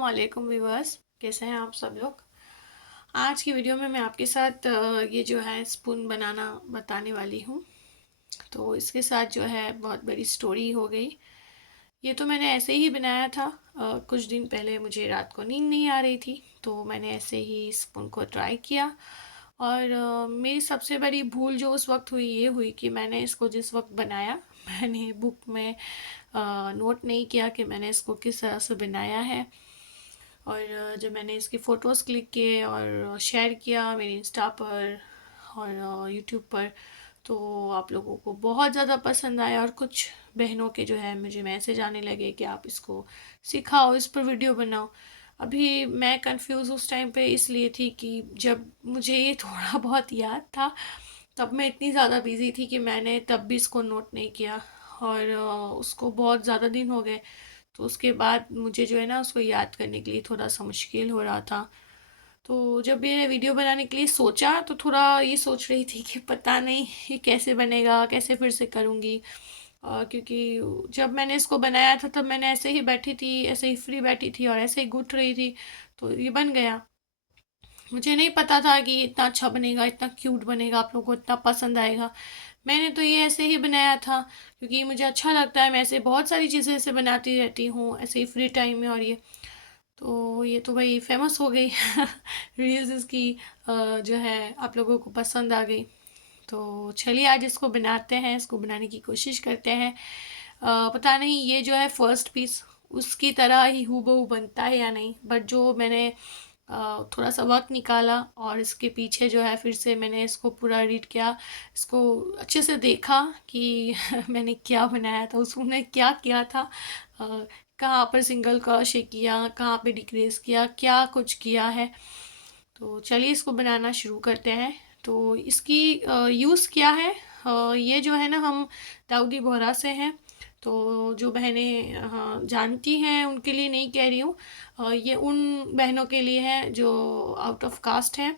अस्सलामुअलैकुम व्यूअर्स, कैसे हैं आप सब लोग। आज की वीडियो में मैं आपके साथ ये जो है स्पून बनाना बताने वाली हूँ। तो इसके साथ जो है बहुत बड़ी स्टोरी हो गई। ये तो मैंने ऐसे ही बनाया था। कुछ दिन पहले मुझे रात को नींद नहीं आ रही थी, तो मैंने ऐसे ही स्पून को ट्राई किया। और मेरी सबसे बड़ी भूल जो उस वक्त हुई ये हुई कि मैंने इसको जिस वक्त बनाया मैंने बुक में नोट नहीं किया कि मैंने इसको किस तरह से बनाया है। और जब मैंने इसकी फ़ोटोज़ क्लिक किए और शेयर किया मेरे इंस्टा पर और यूट्यूब पर, तो आप लोगों को बहुत ज़्यादा पसंद आया। और कुछ बहनों के जो है मुझे मैसेज आने लगे कि आप इसको सिखाओ, इस पर वीडियो बनाओ। अभी मैं कंफ्यूज उस टाइम पे इसलिए थी कि जब मुझे ये थोड़ा बहुत याद था, तब मैं इतनी ज़्यादा बिज़ी थी कि मैंने तब भी इसको नोट नहीं किया। और उसको बहुत ज़्यादा दिन हो गए, तो उसके बाद मुझे जो है ना उसको याद करने के लिए थोड़ा सा मुश्किल हो रहा था। तो जब ये वीडियो बनाने के लिए सोचा तो थोड़ा ये सोच रही थी कि पता नहीं ये कैसे बनेगा, कैसे फिर से करूँगी। क्योंकि जब मैंने इसको बनाया था तब मैंने ऐसे ही बैठी थी, ऐसे ही फ्री बैठी थी और ऐसे ही गूँथ रही थी, तो ये बन गया। मुझे नहीं पता था कि ये इतना अच्छा बनेगा, इतना क्यूट बनेगा, आप लोगों को इतना पसंद आएगा। मैंने तो ये ऐसे ही बनाया था क्योंकि मुझे अच्छा लगता है। मैं ऐसे बहुत सारी चीज़ें ऐसे बनाती रहती हूँ ऐसे ही फ्री टाइम में। और ये तो भाई फेमस हो गई रील्स इसकी जो है आप लोगों को पसंद आ गई। तो चलिए आज इसको बनाते हैं, इसको बनाने की कोशिश करते हैं। पता नहीं ये जो है फर्स्ट पीस उसकी तरह ही हूबहू बनता है या नहीं, बट जो मैंने थोड़ा सा वक्त निकाला और इसके पीछे जो है फिर से मैंने इसको पूरा रीड किया, इसको अच्छे से देखा कि मैंने क्या बनाया था, उसमें क्या किया था, कहाँ पर सिंगल क्रोशे किया, कहाँ पे डिक्रीज किया, क्या कुछ किया है। तो चलिए इसको बनाना शुरू करते हैं। तो इसकी यूज़ क्या है, ये जो है ना हम दाऊदी बोहरा से हैं। तो जो बहनें जानती हैं उनके लिए नहीं कह रही हूँ, ये उन बहनों के लिए है जो आउट ऑफ कास्ट हैं।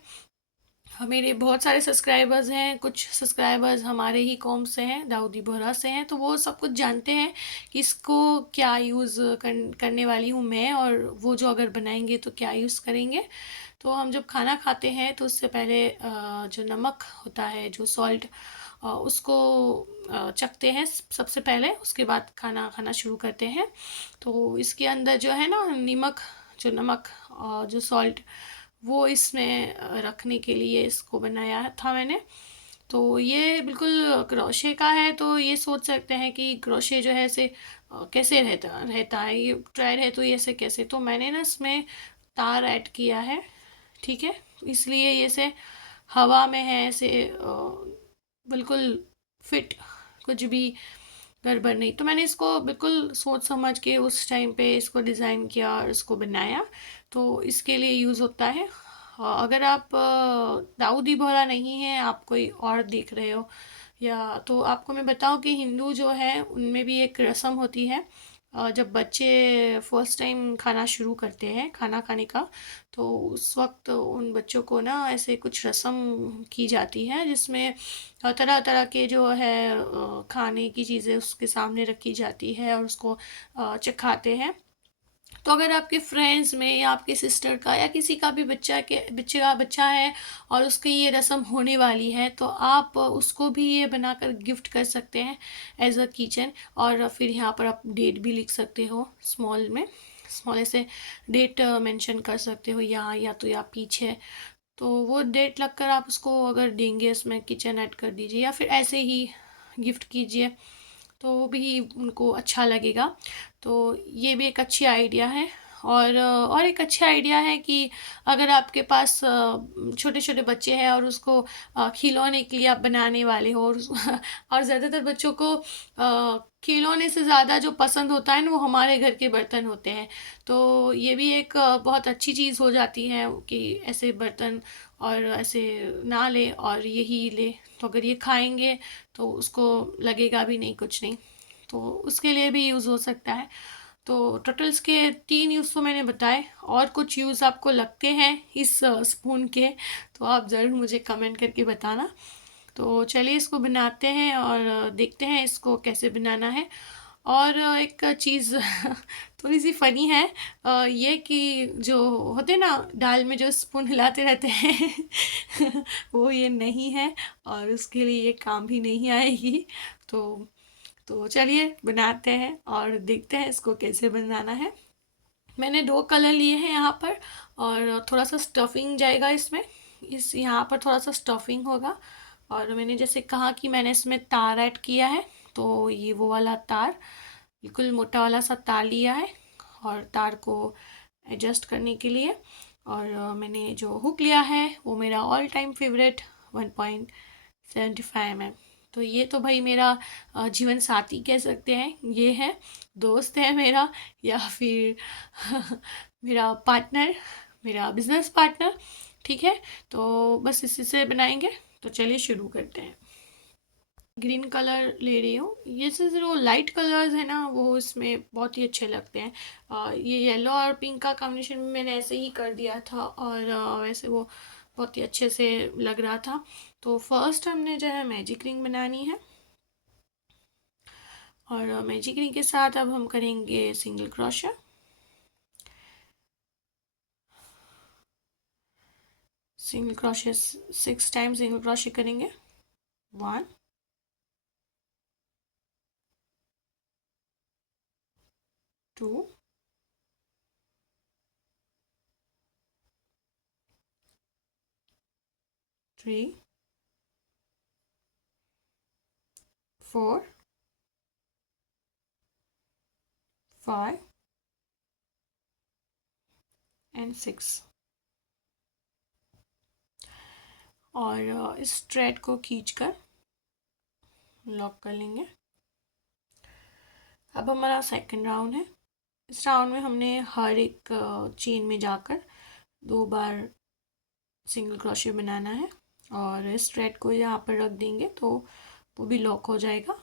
मेरे बहुत सारे सब्सक्राइबर्स हैं, कुछ सब्सक्राइबर्स हमारे ही कौम से हैं, दाऊदी बोहरा से हैं, तो वो सब कुछ जानते हैं कि इसको क्या यूज़ करने वाली हूँ मैं, और वो जो अगर बनाएंगे तो क्या यूज़ करेंगे। तो हम जब खाना खाते हैं तो उससे पहले जो नमक होता है, जो सॉल्ट, उसको चखते हैं सबसे पहले, उसके बाद खाना खाना शुरू करते हैं। तो इसके अंदर जो है ना नमक, जो नमक और जो सॉल्ट, वो इसमें रखने के लिए इसको बनाया था मैंने। तो ये बिल्कुल क्रोशे का है, तो ये सोच सकते हैं कि क्रोशे जो है ऐसे कैसे रहता रहता है, ये ट्राई है तो ये ऐसे कैसे। तो मैंने ना इसमें तार ऐड किया है, ठीक है। इसलिए ये से हवा में है ऐसे बिल्कुल फिट, कुछ भी गड़बड़ नहीं। तो मैंने इसको बिल्कुल सोच समझ के उस टाइम पे इसको डिज़ाइन किया और इसको बनाया, तो इसके लिए यूज़ होता है। अगर आप दाऊदी बोहरा नहीं है, आप कोई और देख रहे हो, या तो आपको मैं बताऊं कि हिंदू जो है उनमें भी एक रस्म होती है। जब बच्चे फर्स्ट टाइम खाना शुरू करते हैं, खाना खाने का, तो उस वक्त उन बच्चों को ना ऐसे कुछ रस्म की जाती है जिसमें तरह तरह के जो है खाने की चीज़ें उसके सामने रखी जाती है और उसको चखाते हैं। तो अगर आपके फ्रेंड्स में या आपके सिस्टर का या किसी का भी बच्चे का बच्चा है और उसकी ये रस्म होने वाली है, तो आप उसको भी ये बनाकर गिफ्ट कर सकते हैं एज अ किचन। और फिर यहाँ पर आप डेट भी लिख सकते हो स्मॉल में, स्मॉल ऐसे डेट मेंशन कर सकते हो यहाँ या तो या पीछे। तो वो डेट लगकर आप उसको अगर देंगे उसमें किचन ऐड कर दीजिए या फिर ऐसे ही गिफ्ट कीजिए, तो भी उनको अच्छा लगेगा। तो ये भी एक अच्छी आइडिया है। और एक अच्छा आइडिया है कि अगर आपके पास छोटे छोटे बच्चे हैं और उसको खिलौने के लिए आप बनाने वाले हो, और ज़्यादातर बच्चों को खिलौने से ज़्यादा जो पसंद होता है ना वो हमारे घर के बर्तन होते हैं। तो ये भी एक बहुत अच्छी चीज़ हो जाती है कि ऐसे बर्तन और ऐसे ना ले और यही ले, तो अगर ये खाएंगे तो उसको लगेगा भी नहीं कुछ नहीं, तो उसके लिए भी यूज़ हो सकता है। तो टोटल्स के 3 यूज़ तो मैंने बताए, और कुछ यूज़ आपको लगते हैं इस स्पून के तो आप ज़रूर मुझे कमेंट करके बताना। तो चलिए इसको बनाते हैं और देखते हैं इसको कैसे बनाना है। और एक चीज़ थोड़ी सी फ़नी है, ये कि जो होते हैं ना दाल में जो स्पून हिलाते रहते हैं वो ये नहीं है, और उसके लिए ये काम भी नहीं आएगी। तो चलिए बनाते हैं और देखते हैं इसको कैसे बनाना है। मैंने 2 कलर लिए हैं यहाँ पर, और थोड़ा सा स्टफिंग जाएगा इसमें। इस यहाँ पर थोड़ा सा स्टफिंग होगा, और मैंने जैसे कहा कि मैंने इसमें तार ऐड किया है, तो ये वो वाला तार, बिल्कुल मोटा वाला सा तार लिया है, और तार को एडजस्ट करने के लिए। और मैंने जो हुक लिया है वो मेरा ऑल टाइम फेवरेट 1.75 mm। तो ये तो भाई मेरा जीवन साथी कह सकते हैं, ये है दोस्त है मेरा, या फिर मेरा पार्टनर, मेरा बिजनेस पार्टनर। ठीक है, तो बस इसी से बनाएंगे। तो चलिए शुरू करते हैं। ग्रीन कलर ले रही हूँ, ये से जो लाइट कलर्स है ना वो इसमें बहुत ही अच्छे लगते हैं। ये येलो और पिंक का कॉम्बिनेशन में मैंने ऐसे ही कर दिया था, और वैसे वो बहुत ही अच्छे से लग रहा था। तो फर्स्ट हमने जो है मैजिक रिंग बनानी है, और मैजिक रिंग के साथ अब हम करेंगे single crochet. Single crochet 6 time single crochet करेंगे। 1, 2, 3, 4, 5 एंड 6। और इस थ्रेड को खींचकर लॉक कर लेंगे। अब हमारा सेकंड राउंड है। इस राउंड में हमने हर एक चेन में जाकर 2 बार सिंगल क्रोशे बनाना है, और इस थ्रेड को यहाँ पर रख देंगे तो वो भी लॉक हो जाएगा।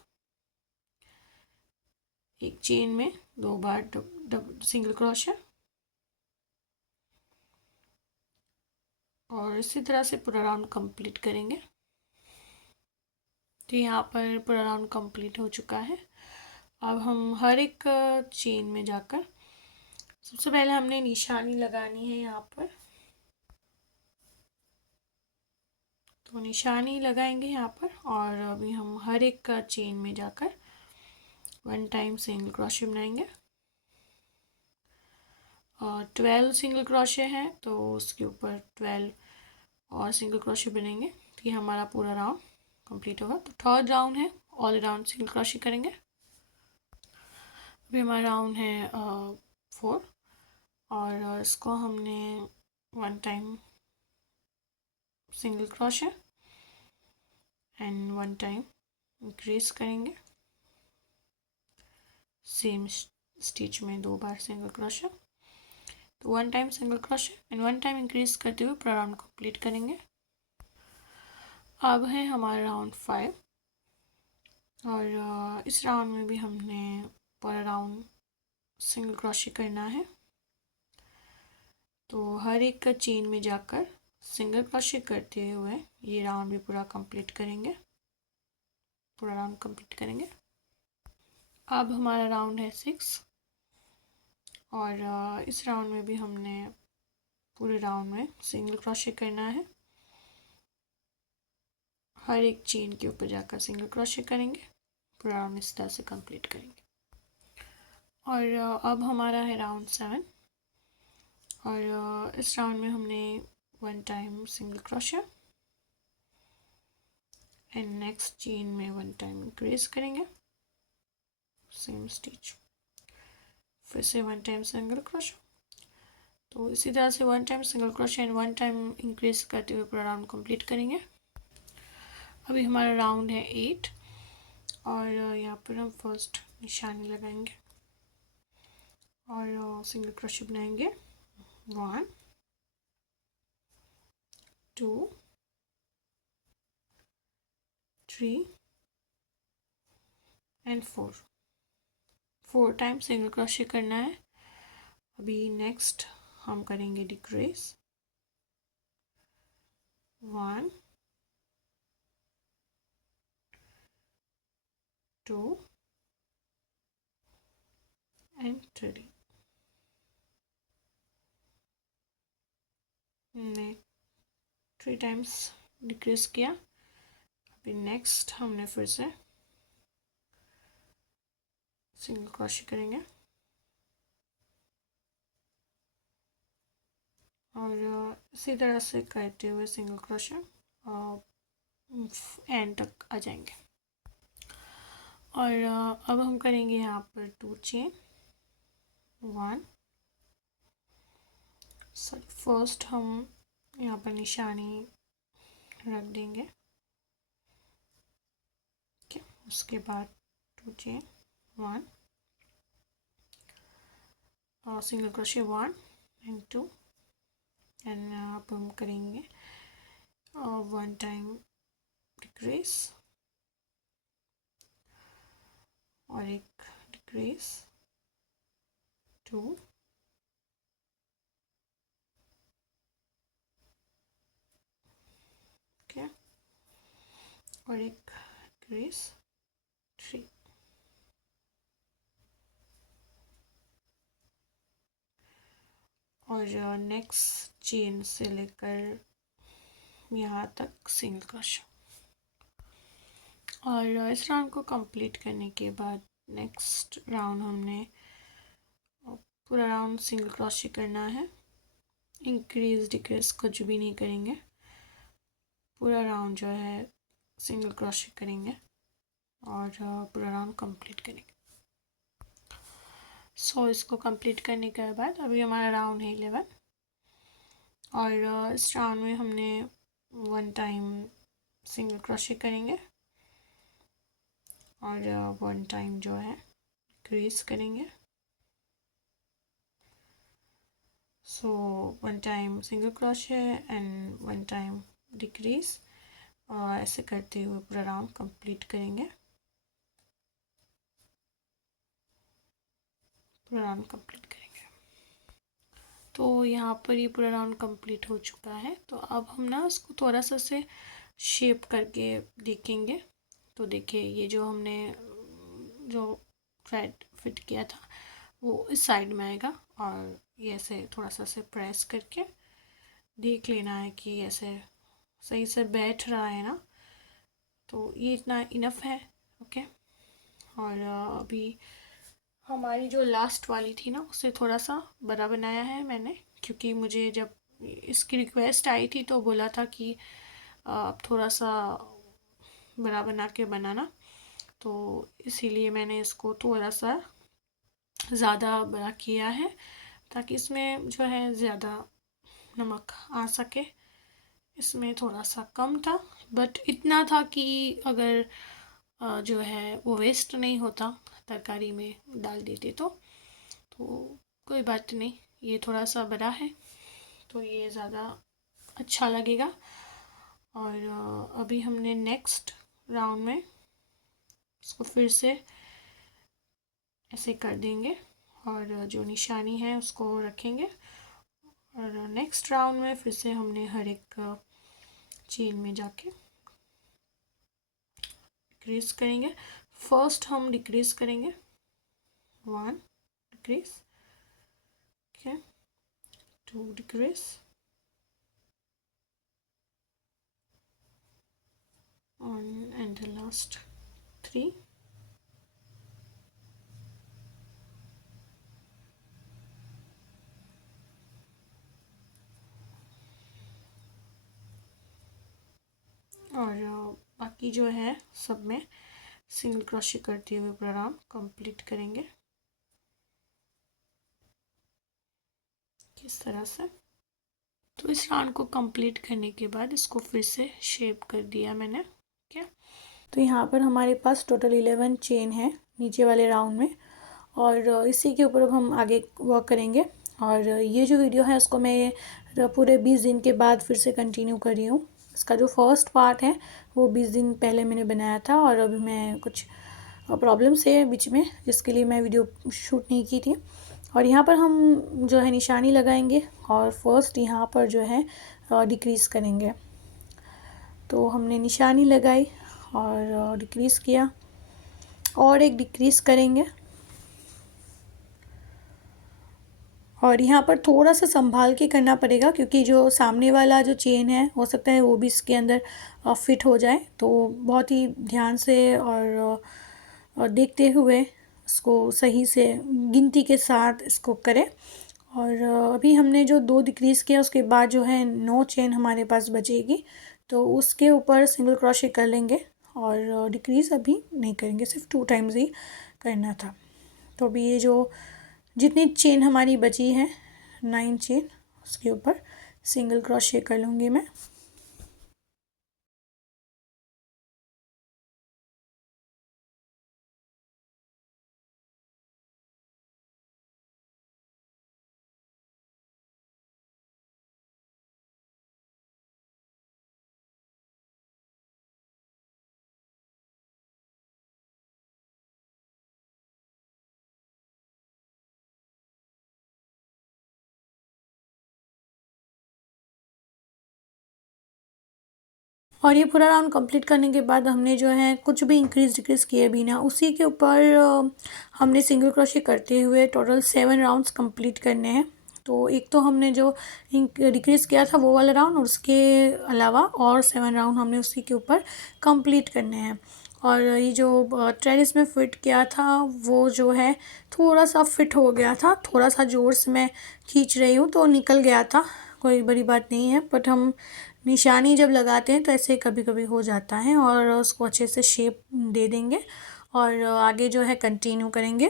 एक चेन में 2 बार सिंगल क्रोशे, और इसी तरह से पूरा राउंड कंप्लीट करेंगे। तो यहाँ पर पूरा राउंड कंप्लीट हो चुका है। अब हम हर एक चेन में जाकर सबसे पहले हमने निशानी लगानी है यहाँ पर। तो निशानी लगाएंगे यहाँ पर, और अभी हम हर एक का चेन में जाकर 1 टाइम सिंगल क्रोशे बनाएंगे। और 12 सिंगल क्रोशे हैं तो उसके ऊपर 12 और सिंगल क्रोशे बनेंगे। तो ये हमारा पूरा राउंड कंप्लीट होगा। तो थर्ड राउंड है, ऑल राउंड सिंगल क्रोशे करेंगे। अभी हमारा राउंड है 4, और इसको हमने 1 time single crochet and 1 time increase करेंगे। सेम स्टिच में 2 बार सिंगल क्रोशे, तो 1 time single crochet and 1 time increase करते हुए पूरा राउंड कंप्लीट करेंगे। अब है हमारा राउंड 5, और इस राउंड में भी हमने पूरा राउंड सिंगल क्रोशे करना है। तो हर एक का चेन में जाकर सिंगल क्रोशे करते हुए ये राउंड भी पूरा कंप्लीट करेंगे, पूरा राउंड कंप्लीट करेंगे। अब हमारा राउंड है 6, और इस राउंड में भी हमने पूरे राउंड में सिंगल क्रोशे करना है। हर एक चेन के ऊपर जाकर सिंगल क्रोशे करेंगे, पूरा राउंड इस तरह से कंप्लीट करेंगे। और अब हमारा है राउंड 7, और इस राउंड में हमने 1 time single crochet and next chain में 1 टाइम इंक्रीज करेंगे, सेम स्टिच, फिर से 1 टाइम सिंगल क्रोशे। तो इसी तरह से 1 time single crochet and 1 time increase करते हुए पूरा राउंड कंप्लीट करेंगे। अभी हमारा राउंड है 8, और यहाँ पर हम फर्स्ट निशानी लगाएंगे और सिंगल क्रोशे बनाएंगे। 1, 2, 3 एंड 4 टाइम सिंगल क्रोशे करना है। अभी नेक्स्ट हम करेंगे डिक्रीज। 1, 2, एंड 3 ने 3 टाइम्स डिक्रीज किया। अभी नेक्स्ट हमने फिर से सिंगल क्रोशे करेंगे और इसी तरह से करते हुए सिंगल क्रोशे एंड तक आ जाएंगे। और अब हम करेंगे यहाँ पर 2 चेन 1 सॉरी फर्स्ट हम यहाँ पर निशानी रख देंगे। ठीक, उसके बाद 2 चेन 1 और सिंगल क्रोशे 1 एंड 2 एंड अब हम करेंगे 1 टाइम डिक्रीज और एक डिक्रीज 2 ओके और एक डिक्रीज 3 और नेक्स्ट चेन से लेकर यहाँ तक सिंगल क्रोशे। और इस राउंड को कंप्लीट करने के बाद नेक्स्ट राउंड हमने पूरा राउंड सिंगल क्रोशे करना है। इंक्रीज डिक्रीज कुछ भी नहीं करेंगे, पूरा राउंड जो है सिंगल क्रोशे करेंगे और पूरा राउंड कंप्लीट करेंगे। सो इसको कंप्लीट करने के बाद अभी हमारा राउंड है 11 और इस राउंड में हमने 1 टाइम सिंगल क्रोशे करेंगे और 1 टाइम जो है डिक्रीज करेंगे। सो 1 time single crochet and 1 time decrease और ऐसे करते हुए पूरा राउंड कंप्लीट करेंगे। पूरा राउंड कंप्लीट करेंगे। तो यहाँ पर ये पूरा राउंड कंप्लीट हो चुका है। तो अब हम ना इसको थोड़ा सा से शेप करके देखेंगे। तो देखिए ये जो हमने जो थ्रेड फिट किया था वो इस साइड में आएगा और ये ऐसे थोड़ा सा से प्रेस करके देख लेना है कि ऐसे सही से बैठ रहा है ना। तो ये इतना इनफ है। ओके और अभी हमारी जो लास्ट वाली थी ना उससे थोड़ा सा बड़ा बनाया है मैंने, क्योंकि मुझे जब इसकी रिक्वेस्ट आई थी तो बोला था कि आप थोड़ा सा बड़ा बना के बनाना, तो इसीलिए मैंने इसको थोड़ा सा ज़्यादा बड़ा किया है ताकि इसमें जो है ज़्यादा नमक आ सके। इसमें थोड़ा सा कम था बट इतना था कि अगर जो है वो वेस्ट नहीं होता, तरकारी में डाल देते तो कोई बात नहीं। ये थोड़ा सा बड़ा है तो ये ज़्यादा अच्छा लगेगा। और अभी हमने नेक्स्ट राउंड में इसको फिर से ऐसे कर देंगे और जो निशानी है उसको रखेंगे और नेक्स्ट राउंड में फिर से हमने हर एक चेन में जाके डिक्रीज करेंगे। फर्स्ट हम डिक्रीज करेंगे 1 decrease, okay 2 decrease and the last 3 और बाकी जो है सब में सिंगल क्रोशे करते हुए पूरा राउंड कंप्लीट करेंगे किस तरह से। तो इस राउंड को कंप्लीट करने के बाद इसको फिर से शेप कर दिया मैंने। क्या तो यहाँ पर हमारे पास टोटल 11 चेन है नीचे वाले राउंड में और इसी के ऊपर अब हम आगे वर्क करेंगे। और ये जो वीडियो है उसको मैं पूरे 20 दिन के बाद फिर से कंटिन्यू कर रही हूँ। इसका जो फर्स्ट पार्ट है वो 20 दिन पहले मैंने बनाया था और अभी मैं कुछ प्रॉब्लम से बीच में जिसके लिए मैं वीडियो शूट नहीं की थी। और यहाँ पर हम जो है निशानी लगाएंगे और फर्स्ट यहाँ पर जो है डिक्रीज़ करेंगे। तो हमने निशानी लगाई और डिक्रीज़ किया और एक डिक्रीज़ करेंगे और यहाँ पर थोड़ा सा संभाल के करना पड़ेगा, क्योंकि जो सामने वाला जो चेन है हो सकता है वो भी इसके अंदर फिट हो जाए। तो बहुत ही ध्यान से और देखते हुए इसको सही से गिनती के साथ इसको करें। और अभी हमने जो 2 डिक्रीज़ किया उसके बाद जो है 9 चेन हमारे पास बचेगी, तो उसके ऊपर सिंगल क्रोशे कर लेंगे और डिक्रीज़ अभी नहीं करेंगे, सिर्फ 2 टाइम्स ही करना था। तो अभी ये जो जितनी चेन हमारी बची है 9 चेन, उसके ऊपर सिंगल क्रोशे कर लूँगी मैं। और ये पूरा राउंड कंप्लीट करने के बाद हमने जो है कुछ भी इंक्रीज़ डिक्रीज़ किए बिना उसी के ऊपर हमने सिंगल क्रोशे करते हुए टोटल 7 राउंड्स कंप्लीट करने हैं। तो एक तो हमने जो डिक्रीज़ किया था वो वाला राउंड, और उसके अलावा और 7 राउंड हमने उसी के ऊपर कंप्लीट करने हैं। और ये जो थ्रेड इसमें फ़िट किया था वो जो है थोड़ा सा फिट हो गया था, थोड़ा सा ज़ोर से मैं खींच रही हूँ तो निकल गया था, कोई बड़ी बात नहीं है। बट हम निशानी जब लगाते हैं तो ऐसे कभी कभी हो जाता है, और उसको अच्छे से शेप दे देंगे और आगे जो है कंटिन्यू करेंगे।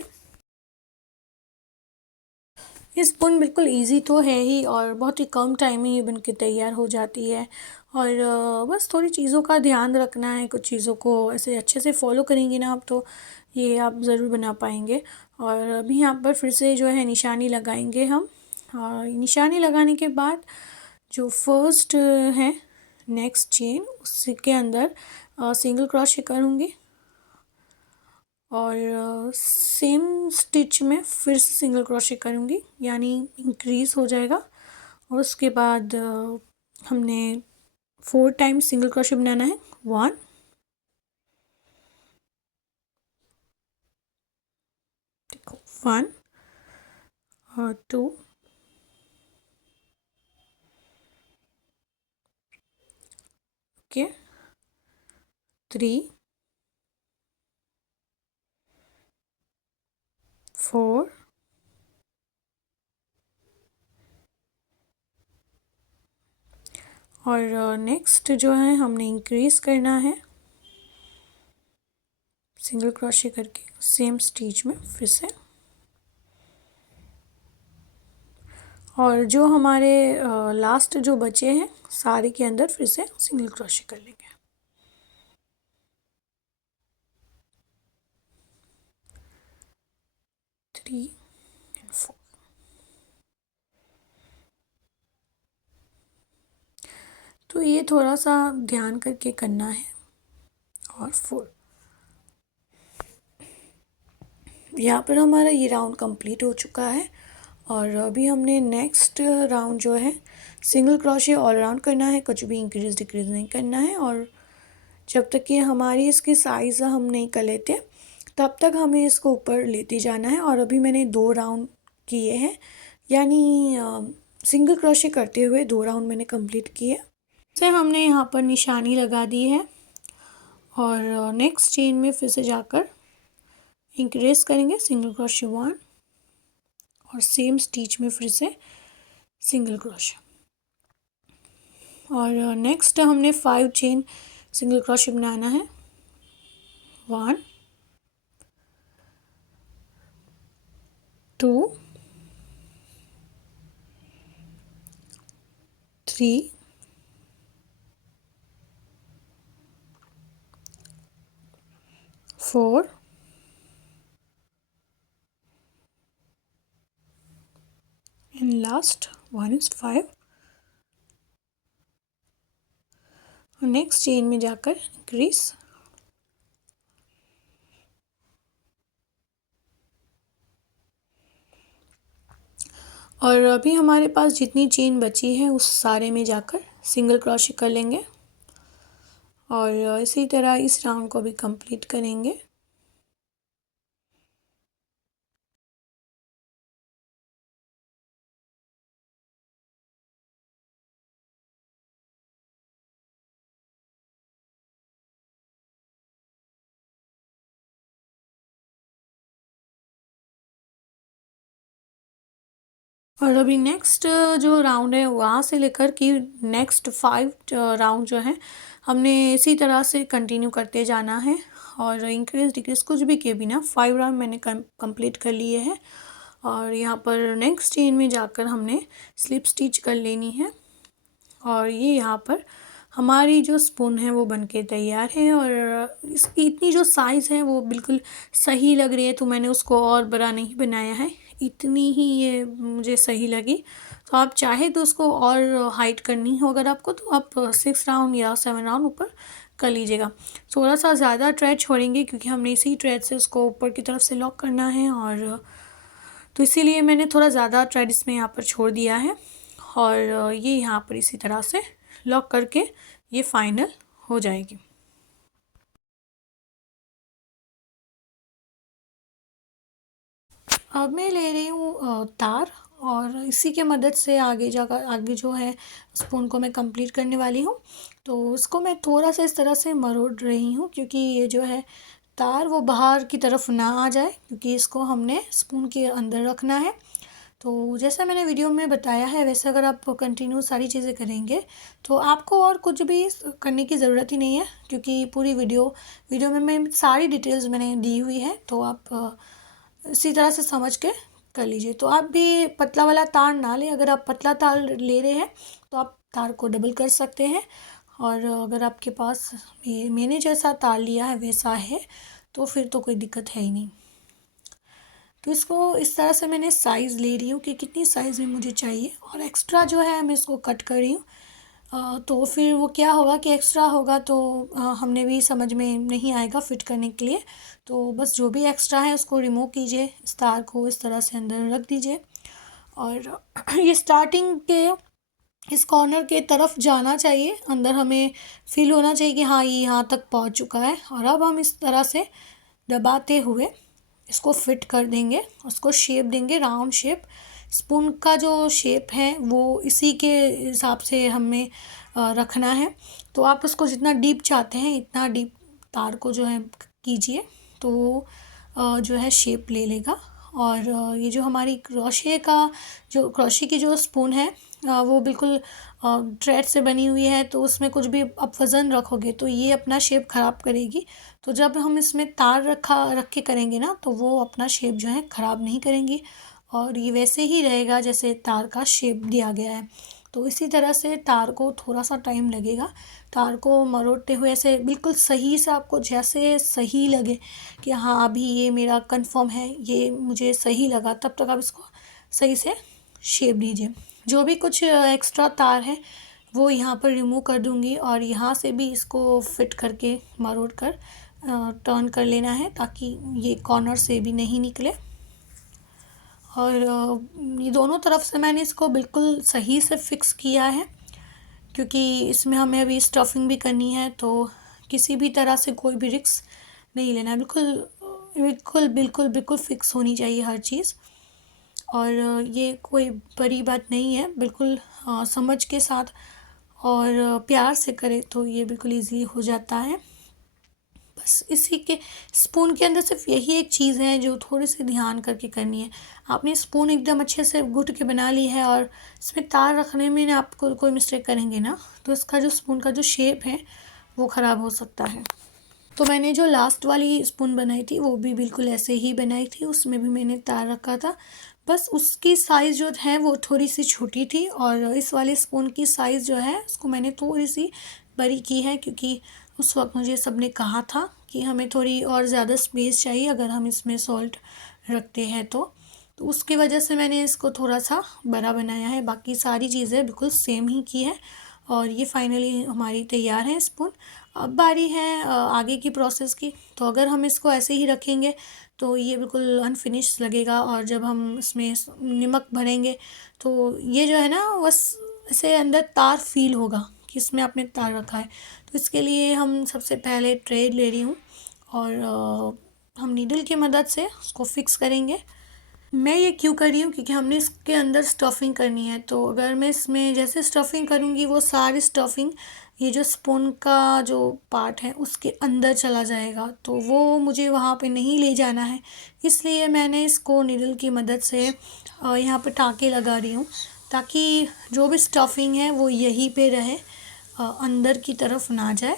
ये स्पून बिल्कुल इजी तो है ही, और बहुत ही कम टाइम में ये बन के तैयार हो जाती है। और बस थोड़ी चीज़ों का ध्यान रखना है, कुछ चीज़ों को ऐसे अच्छे से फॉलो करेंगी ना आप, तो ये आप ज़रूर बना पाएंगे। और अभी यहाँ पर फिर से जो है निशानी लगाएंगे हम, और निशानी लगाने के बाद जो फर्स्ट है नेक्स्ट चेन उसके अंदर सिंगल क्रोशे करूँगी, और सेम स्टिच में फिर से सिंगल क्रोशे करूँगी, यानी इंक्रीज़ हो जाएगा। और उसके बाद हमने 4 टाइम्स सिंगल क्रोशे बनाना है। 1 देखो 1 और 2 ओके 3 4 और नेक्स्ट जो है हमने इंक्रीज़ करना है सिंगल क्रोशे करके सेम स्टिच में फिर से। और जो हमारे लास्ट जो बचे हैं सारे के अंदर फिर से सिंगल क्रोशे कर लेंगे। 3 and 4। तो ये थोड़ा सा ध्यान करके करना है। और 4, यहाँ पर हमारा ये राउंड कंप्लीट हो चुका है। और अभी हमने नेक्स्ट राउंड जो है सिंगल क्रोशे ऑल राउंड करना है, कुछ भी इंक्रीज़ डिक्रीज़ नहीं करना है। और जब तक कि हमारी इसकी साइज़ हम नहीं कर लेते तब तक हमें इसको ऊपर लेते जाना है। और अभी मैंने 2 राउंड किए हैं, यानी सिंगल क्रोशे करते हुए 2 राउंड मैंने कंप्लीट किए। से हमने यहाँ पर निशानी लगा दी है, और नेक्स्ट चेन में फिर से जाकर इंक्रीज़ करेंगे सिंगल क्रोशे 1, और सेम स्टिच में फिर से सिंगल क्रोशे। और नेक्स्ट हमने 5 चेन सिंगल क्रोशे बनाना है। 1 2 3 4 and last one is 5। और नेक्स्ट चेन में जाकर इंक्रीज, और अभी हमारे पास जितनी चेन बची है उस सारे में जाकर सिंगल क्रोशे कर लेंगे, और इसी तरह इस राउंड को भी कंप्लीट करेंगे। और अभी नेक्स्ट जो राउंड है वहाँ से लेकर कि नेक्स्ट 5 राउंड जो है हमने इसी तरह से कंटिन्यू करते जाना है और इंक्रीज डिक्रीज कुछ भी किए बिना 5 राउंड मैंने कंप्लीट कर लिए हैं। और यहाँ पर नेक्स्ट चेन में जाकर हमने स्लिप स्टिच कर लेनी है और ये यहाँ पर हमारी जो स्पून है वो बनके तैयार है। और इसकी इतनी जो साइज़ है वो बिल्कुल सही लग रही है, तो मैंने उसको और बड़ा नहीं बनाया है, इतनी ही ये मुझे सही लगी। तो आप चाहे तो उसको और हाइट करनी हो अगर आपको, तो आप 6 राउंड या 7 राउंड ऊपर कर लीजिएगा। थोड़ा सा ज़्यादा थ्रेड छोड़ेंगे क्योंकि हमने इसी थ्रेड से उसको ऊपर की तरफ से लॉक करना है, और तो इसीलिए मैंने थोड़ा ज़्यादा थ्रेड इसमें यहाँ पर छोड़ दिया है। और ये यहाँ पर इसी तरह से लॉक करके ये फाइनल हो जाएगी। अब मैं ले रही हूँ तार, और इसी के मदद से आगे जो है स्पून को मैं कंप्लीट करने वाली हूँ। तो उसको मैं थोड़ा सा इस तरह से मरोड़ रही हूँ क्योंकि ये जो है तार वो बाहर की तरफ ना आ जाए, क्योंकि इसको हमने स्पून के अंदर रखना है। तो जैसा मैंने वीडियो में बताया है वैसे अगर आप कंटिन्यू सारी चीज़ें करेंगे तो आपको और कुछ भी करने की ज़रूरत ही नहीं है, क्योंकि पूरी वीडियो में मैं सारी डिटेल्स मैंने दी हुई है। तो आप इसी तरह से समझ के कर लीजिए। तो आप भी पतला वाला तार ना लें, अगर आप पतला तार ले रहे हैं तो आप तार को डबल कर सकते हैं, और अगर आपके पास मैंने जैसा तार लिया है वैसा है तो फिर तो कोई दिक्कत है ही नहीं। तो इसको इस तरह से मैंने साइज़ ले रही हूँ कि कितनी साइज़ में मुझे चाहिए, और एक्स्ट्रा जो है मैं इसको कट कर रही हूँ। तो फिर वो क्या होगा कि एक्स्ट्रा होगा तो हमने भी समझ में नहीं आएगा फिट करने के लिए। तो बस जो भी एक्स्ट्रा है उसको रिमूव कीजिए, इस तार को इस तरह से अंदर रख दीजिए, और ये स्टार्टिंग के इस कॉर्नर के तरफ जाना चाहिए, अंदर हमें फील होना चाहिए कि हाँ ये यहाँ तक पहुँच चुका है। और अब हम इस तरह से दबाते हुए इसको फिट कर देंगे, उसको शेप देंगे, राउंड शेप। स्पून का जो शेप है वो इसी के हिसाब से हमें रखना है। तो आप उसको जितना डीप चाहते हैं इतना डीप तार को जो है कीजिए, तो जो है शेप ले लेगा। और ये जो हमारी क्रोशे की जो स्पून है वो बिल्कुल थ्रेड से बनी हुई है, तो उसमें कुछ भी आप वज़न रखोगे तो ये अपना शेप ख़राब करेगी। तो जब हम इसमें तार रख के करेंगे ना तो वो अपना शेप जो है ख़राब नहीं करेंगी, और ये वैसे ही रहेगा जैसे तार का शेप दिया गया है। तो इसी तरह से तार को थोड़ा सा टाइम लगेगा, तार को मरोड़ते हुए ऐसे बिल्कुल सही से, आपको जैसे सही लगे कि हाँ अभी ये मेरा कंफर्म है, ये मुझे सही लगा, तब तक आप इसको सही से शेप दीजिए। जो भी कुछ एक्स्ट्रा तार है वो यहाँ पर रिमूव कर दूँगी, और यहाँ से भी इसको फिट करके मरोड़ कर टर्न कर लेना है ताकि ये कॉर्नर से भी नहीं निकले। और ये दोनों तरफ से मैंने इसको बिल्कुल सही से फिक्स किया है, क्योंकि इसमें हमें अभी स्टफिंग भी करनी है, तो किसी भी तरह से कोई भी रिस्क नहीं लेना है। बिल्कुल बिल्कुल बिल्कुल बिल्कुल फिक्स होनी चाहिए हर चीज़, और ये कोई बड़ी बात नहीं है, बिल्कुल समझ के साथ और प्यार से करें तो ये बिल्कुल ईज़िली हो जाता है। बस इसी के स्पून के अंदर सिर्फ यही एक चीज़ है जो थोड़ी सी ध्यान करके करनी है। आपने स्पून एकदम अच्छे से घुट के बना ली है और इसमें तार रखने में ना आप कोई मिस्टेक करेंगे ना तो इसका जो स्पून का जो शेप है वो ख़राब हो सकता है। तो मैंने जो लास्ट वाली स्पून बनाई थी वो भी बिल्कुल ऐसे ही बनाई थी, उसमें भी मैंने तार रखा था, बस उसकी साइज़ जो है वो थोड़ी सी छोटी थी, और इस वाले स्पून की साइज़ जो है उसको मैंने थोड़ी सी बड़ी की है, क्योंकि उस वक्त मुझे सबने कहा था कि हमें थोड़ी और ज़्यादा स्पेस चाहिए अगर हम इसमें सॉल्ट रखते हैं तो उसकी वजह से मैंने इसको थोड़ा सा बड़ा बनाया है। बाकी सारी चीज़ें बिल्कुल सेम ही की है, और ये फाइनली हमारी तैयार है स्पून। अब बारी है आगे की प्रोसेस की। तो अगर हम इसको ऐसे ही रखेंगे तो ये बिल्कुल अनफिनिश लगेगा, और जब हम इसमें नमक भरेंगे तो ये जो है ना बस ऐसे अंदर तार फील होगा कि इसमें आपने तार रखा है। तो इसके लिए हम सबसे पहले ट्रे ले रही हूँ, और हम नीडल की मदद से उसको फिक्स करेंगे। मैं ये क्यों कर रही हूँ, क्योंकि हमने इसके अंदर स्टफिंग करनी है। तो अगर मैं इसमें जैसे स्टफिंग करूँगी वो सारी स्टफिंग ये जो स्पून का जो पार्ट है उसके अंदर चला जाएगा, तो वो मुझे वहाँ पे नहीं ले जाना है। इसलिए मैंने इसको नीडल की मदद से यहाँ पे टाँके लगा रही हूँ, ताकि जो भी स्टफिंग है वो यहीं पे रहे, अंदर की तरफ ना जाए।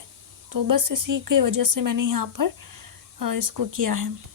तो बस इसी की वजह से मैंने यहाँ पर इसको किया है।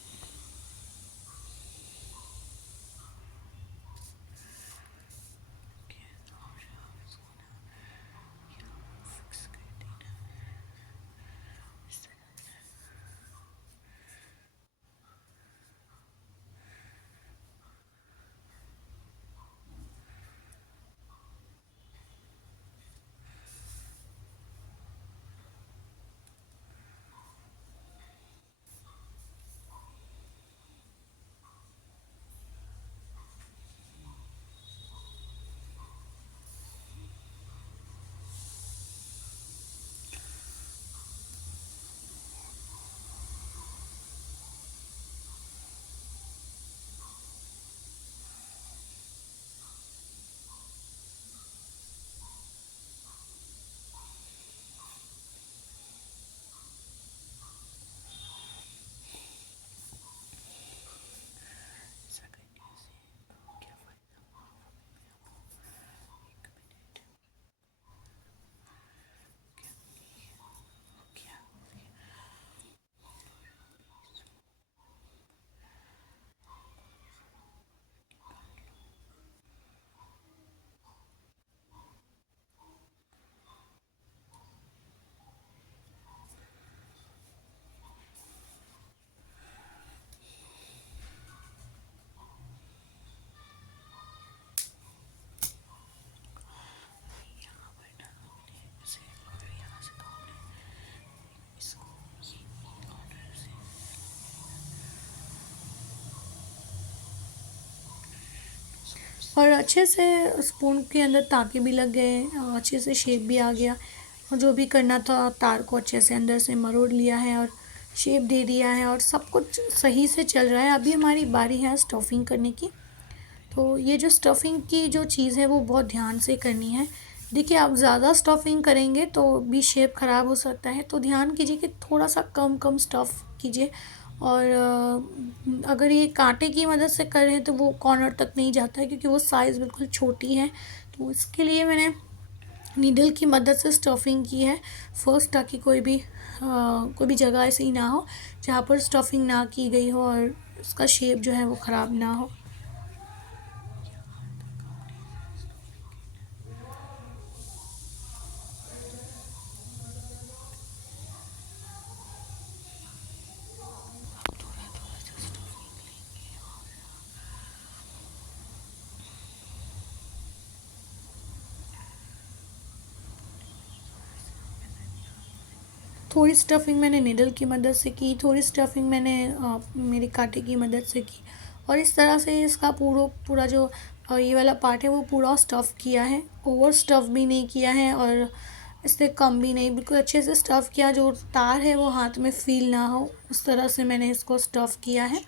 और अच्छे से स्पून के अंदर टाँके भी लग गए, अच्छे से शेप भी आ गया। और जो भी करना था तार को अच्छे से अंदर से मरोड़ लिया है और शेप दे दिया है, और सब कुछ सही से चल रहा है। अभी हमारी बारी है स्टफिंग करने की। तो ये जो स्टफिंग की जो चीज़ है वो बहुत ध्यान से करनी है। देखिए, आप ज़्यादा स्टफिंग करेंगे तो भी शेप ख़राब हो सकता है, तो ध्यान कीजिए कि थोड़ा सा कम कम स्टफ़ कीजिए। और अगर ये कांटे की मदद से कर रहे हैं तो वो कॉर्नर तक नहीं जाता है, क्योंकि वो साइज़ बिल्कुल छोटी है। तो इसके लिए मैंने नीडल की मदद से स्टफिंग की है फर्स्ट, ताकि कोई भी जगह ऐसी ना हो जहाँ पर स्टफिंग ना की गई हो और उसका शेप जो है वो ख़राब ना हो। थोड़ी स्टफिंग मैंने निडल की मदद से की, थोड़ी स्टफिंग मैंने मेरे कांटे की मदद से की। और इस तरह से इसका पूरा जो ये वाला पार्ट है वो पूरा स्टफ़ किया है। ओवर स्टफ़ भी नहीं किया है और इससे कम भी नहीं, बिल्कुल अच्छे से स्टफ़ किया, जो तार है वो हाथ में फ़ील ना हो उस तरह से मैंने इसको स्टफ़ किया है।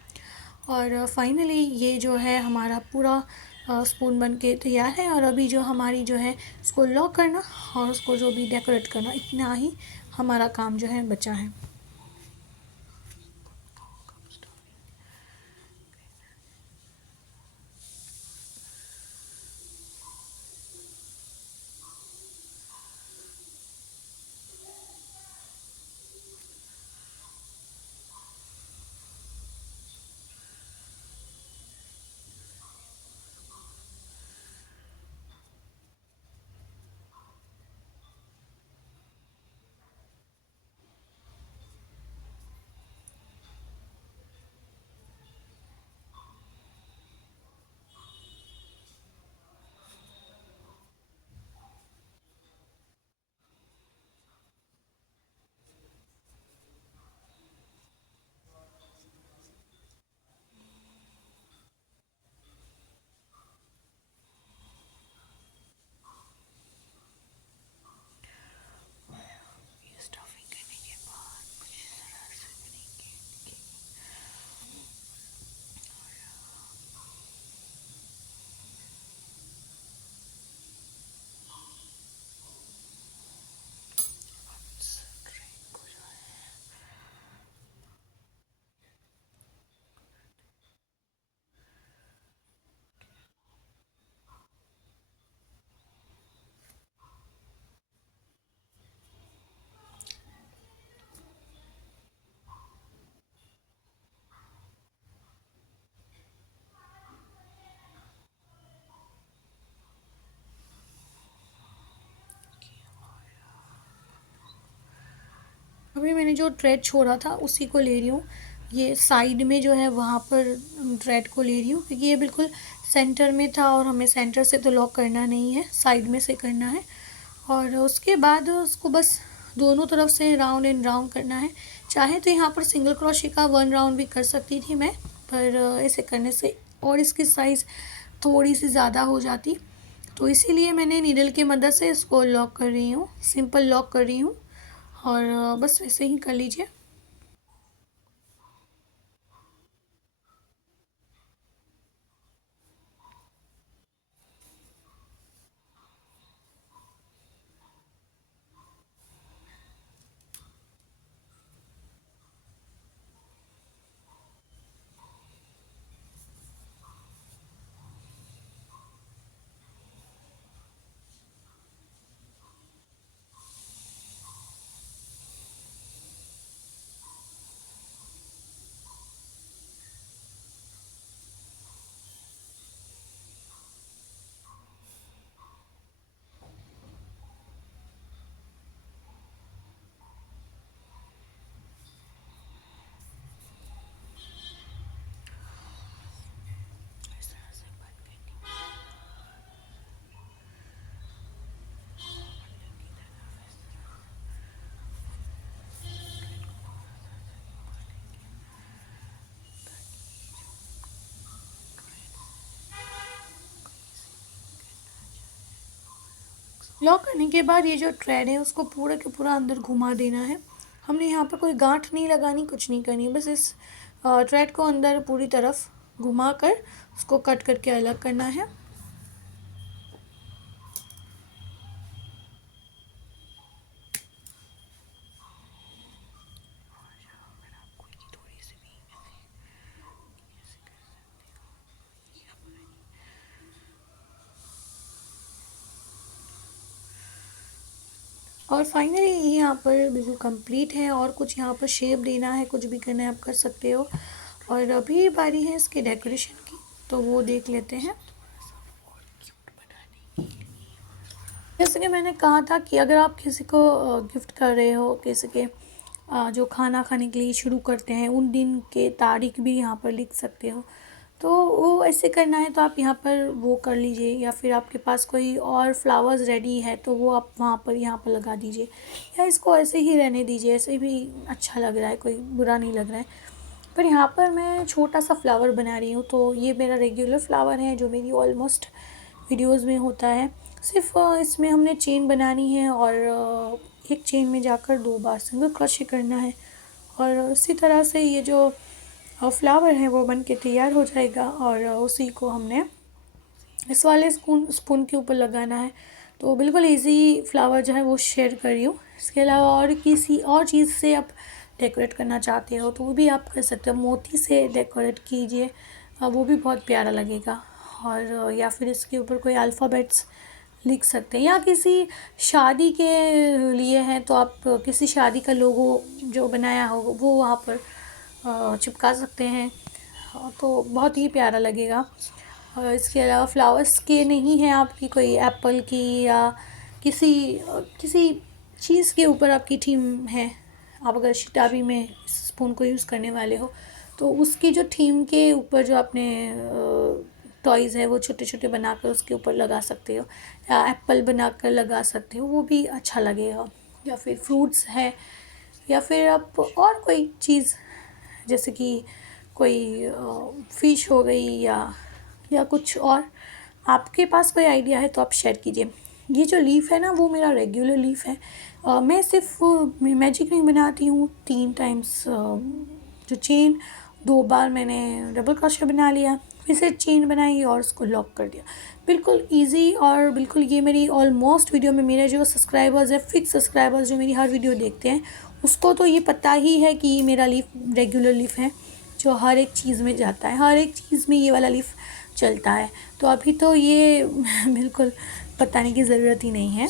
और फाइनली ये जो है हमारा पूरा स्पून बन के तैयार है। और अभी जो हमारी जो है इसको लॉक करना और उसको जो भी डेकोरेट करना, इतना ही हमारा काम जो है बचा है। अभी मैंने जो थ्रेड छोड़ा था उसी को ले रही हूँ, ये साइड में जो है वहाँ पर थ्रेड को ले रही हूँ, क्योंकि ये बिल्कुल सेंटर में था और हमें सेंटर से तो लॉक करना नहीं है, साइड में से करना है। और उसके बाद उसको बस दोनों तरफ से राउंड एंड राउंड करना है। चाहे तो यहाँ पर सिंगल क्रोशे का 1 राउंड भी कर सकती थी मैं, पर ऐसे करने से और इसकी साइज़ थोड़ी सी ज़्यादा हो जाती, तो इसीलिए मैंने नीडल की मदद से इसको लॉक कर रही हूँ, सिंपल लॉक कर रही हूँ। और बस वैसे ही कर लीजिए। लॉक करने के बाद ये जो थ्रेड है उसको पूरा के पूरा अंदर घुमा देना है। हमने यहाँ पर कोई गांठ नहीं लगानी, कुछ नहीं करनी, बस इस थ्रेड को अंदर पूरी तरफ घुमा कर उसको कट करके अलग करना है। और फाइनली ये यहाँ पर बिल्कुल कंप्लीट है, और कुछ यहाँ पर शेप देना है, कुछ भी करना है आप कर सकते हो। और अभी बारी है इसके डेकोरेशन की, तो वो देख लेते हैं। जैसे कि मैंने कहा था कि अगर आप किसी को गिफ्ट कर रहे हो, किसी के जो खाना खाने के लिए शुरू करते हैं उन दिन के तारीख भी यहाँ पर लिख सकते हो। तो वो ऐसे करना है तो आप यहाँ पर वो कर लीजिए, या फिर आपके पास कोई और फ्लावर्स रेडी है तो वो आप वहाँ पर यहाँ पर लगा दीजिए, या इसको ऐसे ही रहने दीजिए, ऐसे भी अच्छा लग रहा है, कोई बुरा नहीं लग रहा है। पर यहाँ पर मैं छोटा सा फ्लावर बना रही हूँ, तो ये मेरा रेगुलर फ्लावर है जो मेरी ऑलमोस्ट वीडियोस में होता है। सिर्फ इसमें हमने चेन बनानी है, और एक चेन में जाकर 2 बार सिंगल क्रोशे करना है, और उसी तरह से ये जो फ्लावर है वो बन के तैयार हो जाएगा। और उसी को हमने इस वाले स्पून के ऊपर लगाना है। तो बिल्कुल इजी फ्लावर जो है वो शेयर कर रही हूँ। इसके अलावा और किसी और चीज़ से आप डेकोरेट करना चाहते हो तो वो भी आप कर सकते हो, मोती से डेकोरेट कीजिए, वो भी बहुत प्यारा लगेगा। और या फिर इसके ऊपर कोई अल्फ़ाबेट्स लिख सकते हैं, या किसी शादी के लिए है तो आप किसी शादी का लोगो जो बनाया हो वो वहाँ पर चिपका सकते हैं, तो बहुत ही प्यारा लगेगा। और इसके अलावा फ्लावर्स के नहीं है आपकी कोई एप्पल की, या किसी किसी चीज़ के ऊपर आपकी थीम है, आप अगर शिताबी में इस स्पून को यूज़ करने वाले हो तो उसकी जो थीम के ऊपर जो आपने टॉयज़ है वो छोटे छोटे बनाकर उसके ऊपर लगा सकते हो, या एप्पल बनाकर लगा सकते हो, वो भी अच्छा लगेगा। या फिर फ्रूट्स है, या फिर आप और कोई चीज़, जैसे कि कोई फ़िश हो गई, या कुछ और आपके पास कोई आइडिया है तो आप शेयर कीजिए। ये जो लीफ है ना वो मेरा रेगुलर लीफ है। मैं सिर्फ मैजिक रिंग बनाती हूँ 3 टाइम्स, जो चेन 2 बार मैंने डबल क्रोशे बना लिया, फिर से चेन बनाई और उसको लॉक कर दिया। बिल्कुल इजी, और बिल्कुल ये मेरी ऑलमोस्ट वीडियो में मेरे जो सब्सक्राइबर्स है, फिक्स सब्सक्राइबर्स जो मेरी हर वीडियो देखते हैं, उसको तो ये पता ही है कि ये मेरा लीफ रेगुलर लीफ है जो हर एक चीज़ में जाता है, हर एक चीज़ में ये वाला लीफ चलता है। तो अभी तो ये बिल्कुल बताने की ज़रूरत ही नहीं है।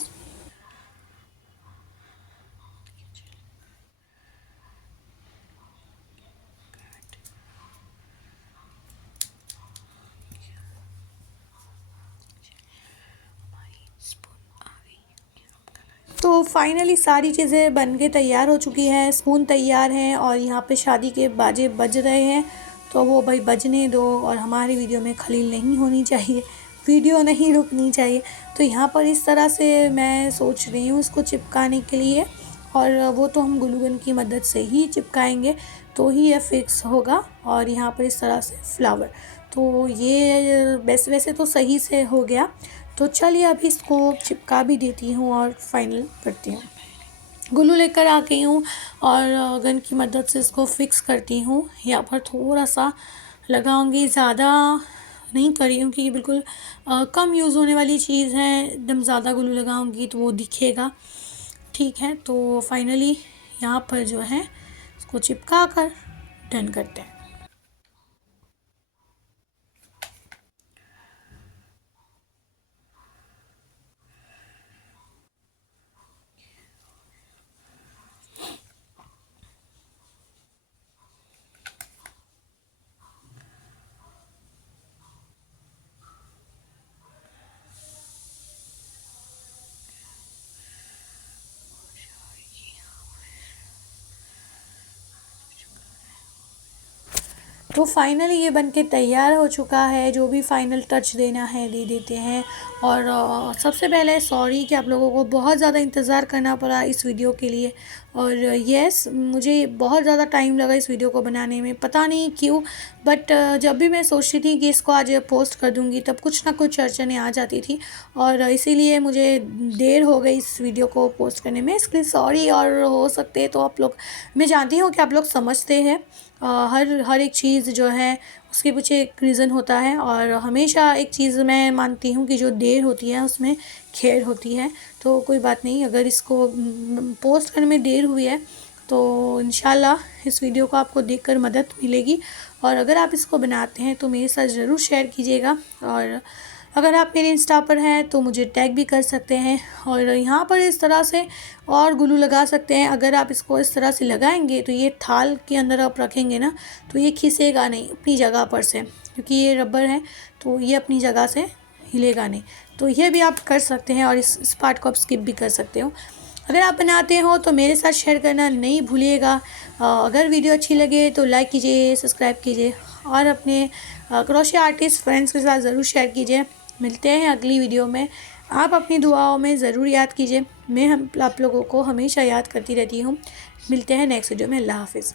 तो फाइनली सारी चीज़ें बन के तैयार हो चुकी हैं, स्पून तैयार हैं और यहाँ पे शादी के बाजे बज रहे हैं। तो वो भाई बजने दो, और हमारी वीडियो में खलील नहीं होनी चाहिए, वीडियो नहीं रुकनी चाहिए। तो यहाँ पर इस तरह से मैं सोच रही हूँ इसको चिपकाने के लिए, और वो तो हम ग्लू गन की मदद से ही चिपकाएंगे तो ही ये फिक्स होगा। और यहाँ पर इस तरह से फ्लावर, तो ये वैसे तो सही से हो गया। तो चलिए अभी इसको चिपका भी देती हूँ और फाइनल करती हूँ। ग्लू लेकर आ गई हूँ और गन की मदद से इसको फिक्स करती हूँ। यहाँ पर थोड़ा सा लगाऊंगी, ज़्यादा नहीं कर रही हूँ क्योंकि बिल्कुल कम यूज़ होने वाली चीज़ है। एकदम ज़्यादा ग्लू लगाऊंगी तो वो दिखेगा। ठीक है, तो फाइनली यहाँ पर जो है इसको चिपका कर डन करते हैं। तो फाइनली ये बनके तैयार हो चुका है। जो भी फाइनल टच देना है दे देते हैं। और सबसे पहले सॉरी कि आप लोगों को बहुत ज़्यादा इंतज़ार करना पड़ा इस वीडियो के लिए। और यस, मुझे बहुत ज़्यादा टाइम लगा इस वीडियो को बनाने में, पता नहीं क्यों। बट जब भी मैं सोचती थी कि इसको आज पोस्ट कर दूँगी तब कुछ ना कुछ अड़चनें आ जाती थी, और इसीलिए मुझे देर हो गई इस वीडियो को पोस्ट करने में। इसके लिए सॉरी। और हो सकते तो आप लोग, मैं जानती हूँ कि आप लोग समझते हैं, हर एक चीज़ जो है उसके पीछे एक रीज़न होता है। और हमेशा एक चीज़ मैं मानती हूँ कि जो देर होती है उसमें खैर होती है। तो कोई बात नहीं, अगर इसको पोस्ट करने में देर हुई है तो इंशाल्लाह इस वीडियो को आपको देखकर मदद मिलेगी। और अगर आप इसको बनाते हैं तो मेरे साथ ज़रूर शेयर कीजिएगा। और अगर आप मेरे इंस्टा पर हैं तो मुझे टैग भी कर सकते हैं। और यहाँ पर इस तरह से और ग्लू लगा सकते हैं। अगर आप इसको इस तरह से लगाएंगे तो ये थाल के अंदर आप रखेंगे ना तो ये खिसेगा नहीं अपनी जगह पर से, क्योंकि ये रबर है तो ये अपनी जगह से हिलेगा नहीं। तो ये भी आप कर सकते हैं, और इस पार्ट को आप स्किप भी कर सकते हो। अगर आप बनाते हो तो मेरे साथ शेयर करना नहीं भूलिएगा। अगर वीडियो अच्छी लगे तो लाइक कीजिए, सब्सक्राइब कीजिए, और अपने क्रोशिया आर्टिस्ट फ्रेंड्स के साथ ज़रूर शेयर कीजिए। मिलते हैं अगली वीडियो में। आप अपनी दुआओं में ज़रूर याद कीजिए। मैं आप लोगों को हमेशा याद करती रहती हूँ। मिलते हैं नेक्स्ट वीडियो में। अल्लाह हाफ़िज़।